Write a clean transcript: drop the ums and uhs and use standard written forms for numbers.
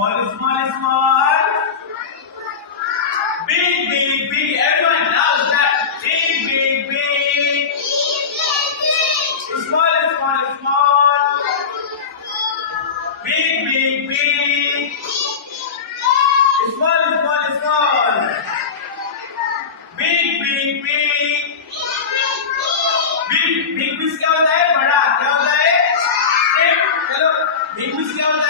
Small, small, small. Big, big, big. Everyone now start. Big, big, big. Small, small, small. Big, big, big. Small, small, small. Big, big, big. Big, big fish क्या होता है? बड़ा क्या होता है? चलो, big fish क्या होता है?